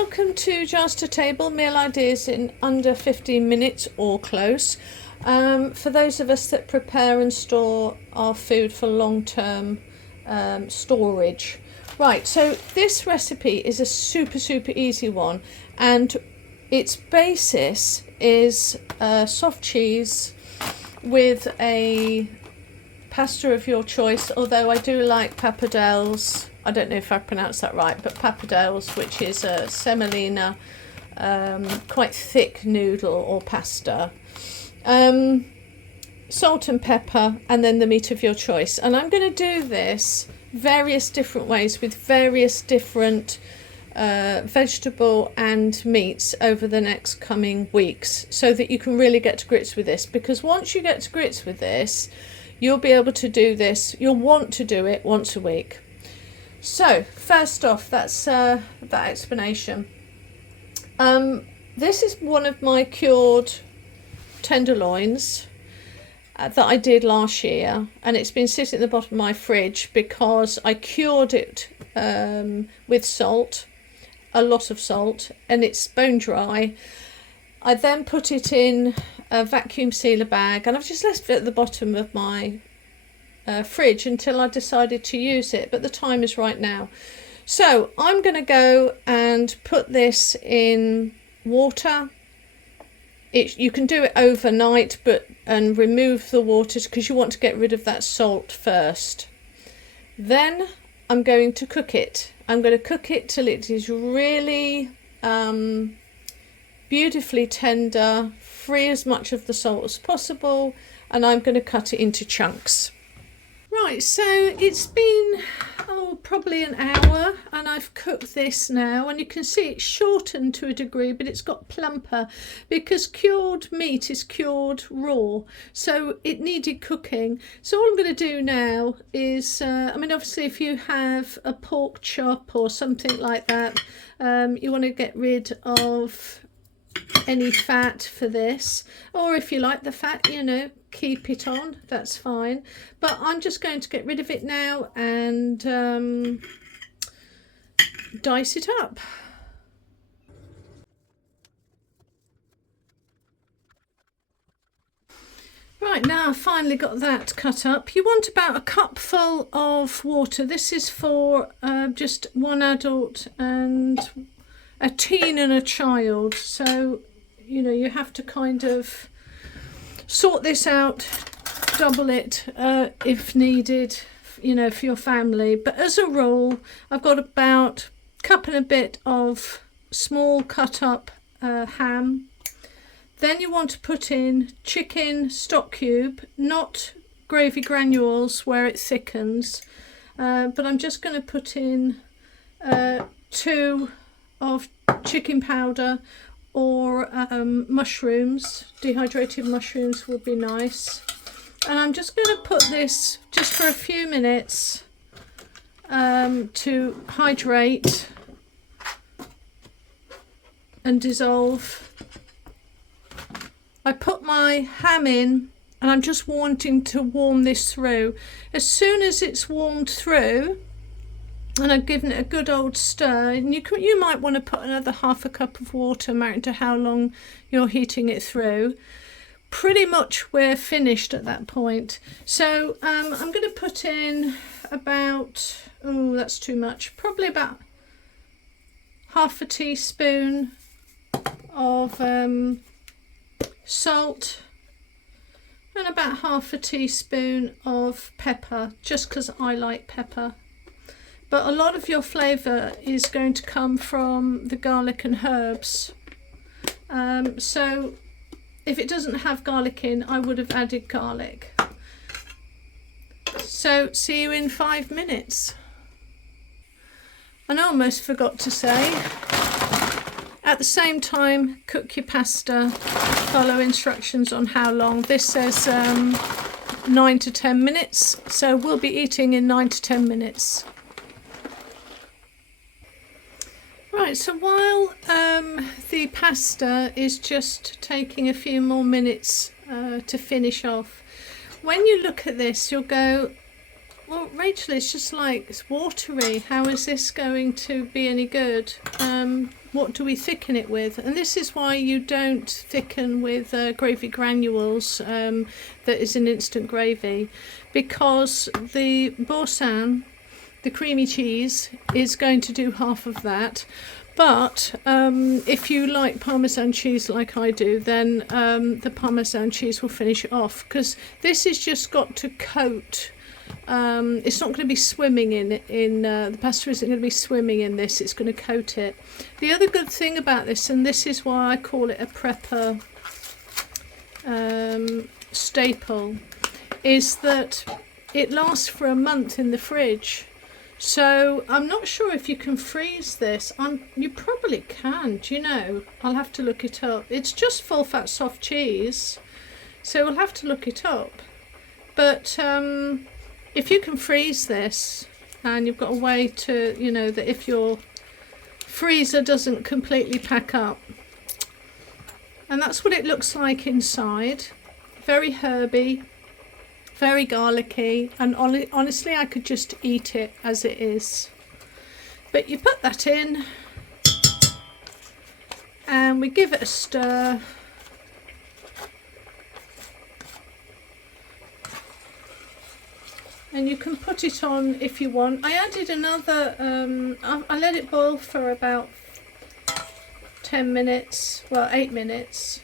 welcome to Jars to Table, meal ideas in under 15 minutes or close. For those of us that prepare and store our food for long-term storage. Right, so this recipe is a super easy one, and its basis is soft cheese with a pasta of your choice, although I do like pappardelles. I don't know if I pronounced that right, but pappardelles, which is a semolina, quite thick noodle or pasta, salt and pepper, and then the meat of your choice. And I'm going to do this various different ways with various different vegetable and meats over the next coming weeks, so that you can really get to grips with this, because once you get to grips with this, you'll be able to do this, you'll want to do it once a week. So first off, that's that explanation. This is one of my cured tenderloins that I did last year, and it's been sitting at the bottom of my fridge because I cured it with salt, a lot of salt, and it's bone dry. I then put it in a vacuum sealer bag, and I've just left it at the bottom of my fridge until I decided to use it, but the time is right now. So I'm going to go and put this in water. You can do it overnight, and remove the water because you want to get rid of that salt first. Then I'm going to cook it. I'm going to cook it till it is really beautifully tender, free as much of the salt as possible, and I'm going to cut it into chunks. Right, so it's been probably an hour, and I've cooked this now, and you can see it's shortened to a degree, but it's got plumper because cured meat is cured raw, so it needed cooking. So all I'm going to do now is, obviously if you have a pork chop or something like that, you want to get rid of any fat for this, or if you like the fat, keep it on, that's fine, but I'm just going to get rid of it now and dice it up. Right, now I've finally got that cut up. You want about a cupful of water. This is for just one adult and a teen and a child, so you have to kind of sort this out, double it if needed, for your family. But as a rule, I've got about a cup and a bit of small cut up ham. Then you want to put in chicken stock cube, not gravy granules where it thickens, but I'm just going to put in 2 of chicken powder, or mushrooms. Dehydrated mushrooms would be nice. And I'm just going to put this just for a few minutes to hydrate and dissolve. I put my ham in, and I'm just wanting to warm this through. As soon as it's warmed through, and I've given it a good old stir, and you might want to put another half a cup of water, married to how long you're heating it through. Pretty much we're finished at that point. So I'm going to put in about, that's too much, probably about half a teaspoon of salt, and about half a teaspoon of pepper, just because I like pepper. But a lot of your flavour is going to come from the garlic and herbs. So if it doesn't have garlic in, I would have added garlic. So see you in 5 minutes. And I almost forgot to say, at the same time, cook your pasta. Follow instructions on how long. This says 9 to 10 minutes, so we'll be eating in 9 to 10 minutes. Right, so while the pasta is just taking a few more minutes to finish off, when you look at this, you'll go, Well, Rachel, it's just like, it's watery. How is this going to be any good? What do we thicken it with? And this is why you don't thicken with gravy granules that is an instant gravy, because the Boursin, the creamy cheese, is going to do half of that. But if you like Parmesan cheese like I do, then the Parmesan cheese will finish it off, because this has just got to coat. It's not going to be swimming in the pasta isn't going to be swimming in this, it's going to coat it. The other good thing about this, and this is why I call it a prepper staple, is that it lasts for a month in the fridge. So I'm not sure if you can freeze this. You probably can, do you know? I'll have to look it up. It's just full fat soft cheese, so we'll have to look it up. But if you can freeze this, and you've got a way to, you know, that if your freezer doesn't completely pack up. And that's what it looks like inside. Very herby, very garlicky, and honestly I could just eat it as it is. But you put that in and we give it a stir. And you can put it on if you want. I added another, I let it boil for about 10 minutes, well 8 minutes,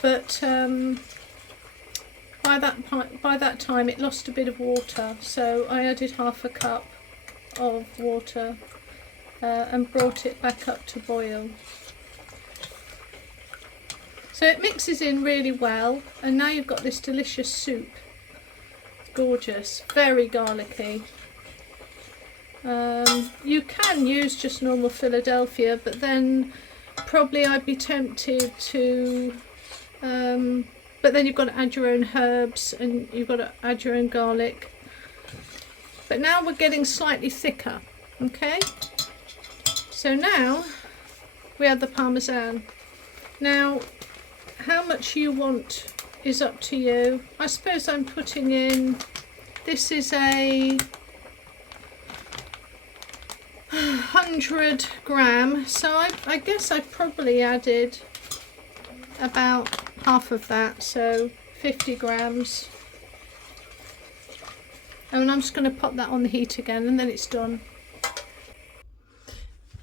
but by that time it lost a bit of water, so I added half a cup of water and brought it back up to boil. So it mixes in really well, and now you've got this delicious soup. Gorgeous, very garlicky. You can use just normal Philadelphia, but then probably I'd be tempted to but then you've got to add your own herbs and you've got to add your own garlic. But now we're getting slightly thicker. Okay, so now we add the Parmesan. Now how much you want is up to you. I suppose I'm putting in, this is a 100 gram, so I guess I probably added about half of that, so 50 grams. And I'm just going to pop that on the heat again, and then it's done.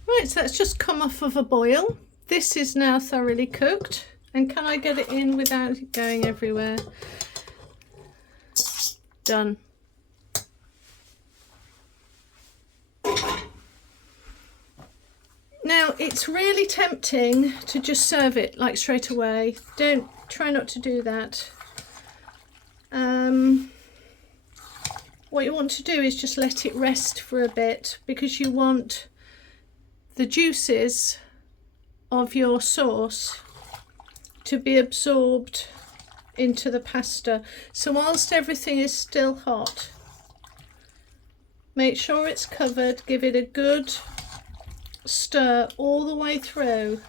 Right, so that's just come off of a boil. This is now thoroughly cooked. And can I get it in without it going everywhere? Done. Now it's really tempting to just serve it like straight away. Try not to do that. What you want to do is just let it rest for a bit, because you want the juices of your sauce to be absorbed into the pasta. So whilst everything is still hot, make sure it's covered, give it a good stir all the way through,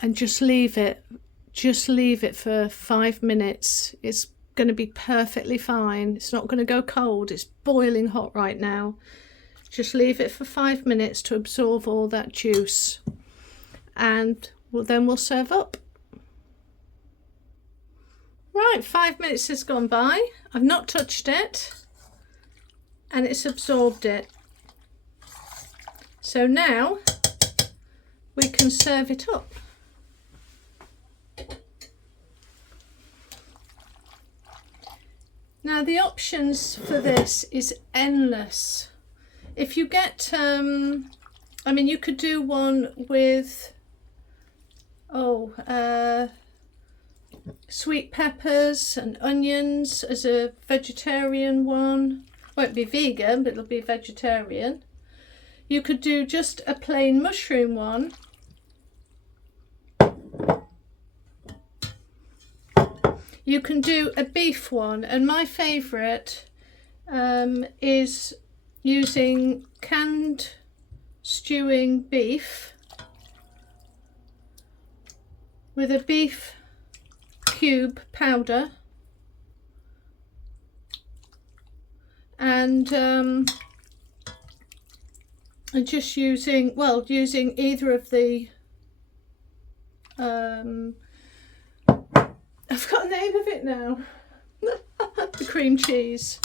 and just leave it for 5 minutes. It's going to be perfectly fine. It's not going to go cold. It's boiling hot right now. Just leave it for 5 minutes to absorb all that juice, and then we'll serve up. Right, 5 minutes has gone by. I've not touched it, and it's absorbed it. So now we can serve it up. Now the options for this is endless. If you get, I mean, you could do one with, sweet peppers and onions as a vegetarian one. Won't be vegan, but it'll be vegetarian. You could do just a plain mushroom one. You can do a beef one, and my favourite is using canned stewing beef with a beef cube powder and just using either of the I've got a name of it now. The cream cheese.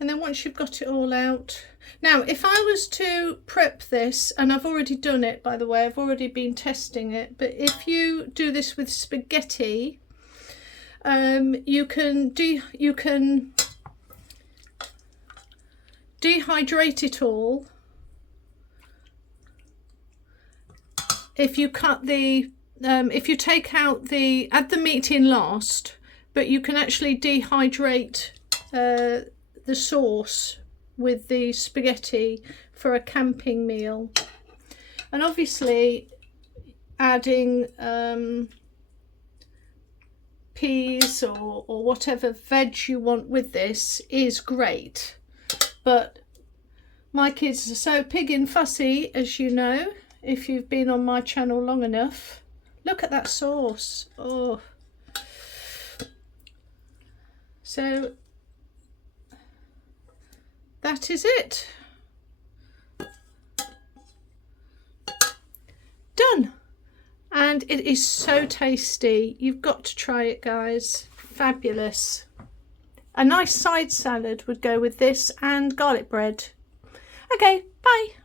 And then once you've got it all out, now if I was to prep this, and I've already done it by the way, I've already been testing it, but if you do this with spaghetti, you can dehydrate it all. If you cut the if you take out add the meat in last, but you can actually dehydrate the sauce with the spaghetti for a camping meal. And obviously adding peas or whatever veg you want with this is great, but my kids are so pig and fussy, as you know if you've been on my channel long enough. Look at that sauce. Oh, so that is it. Done. And it is so tasty. You've got to try it, guys. Fabulous. A nice side salad would go with this, and garlic bread. Okay, bye.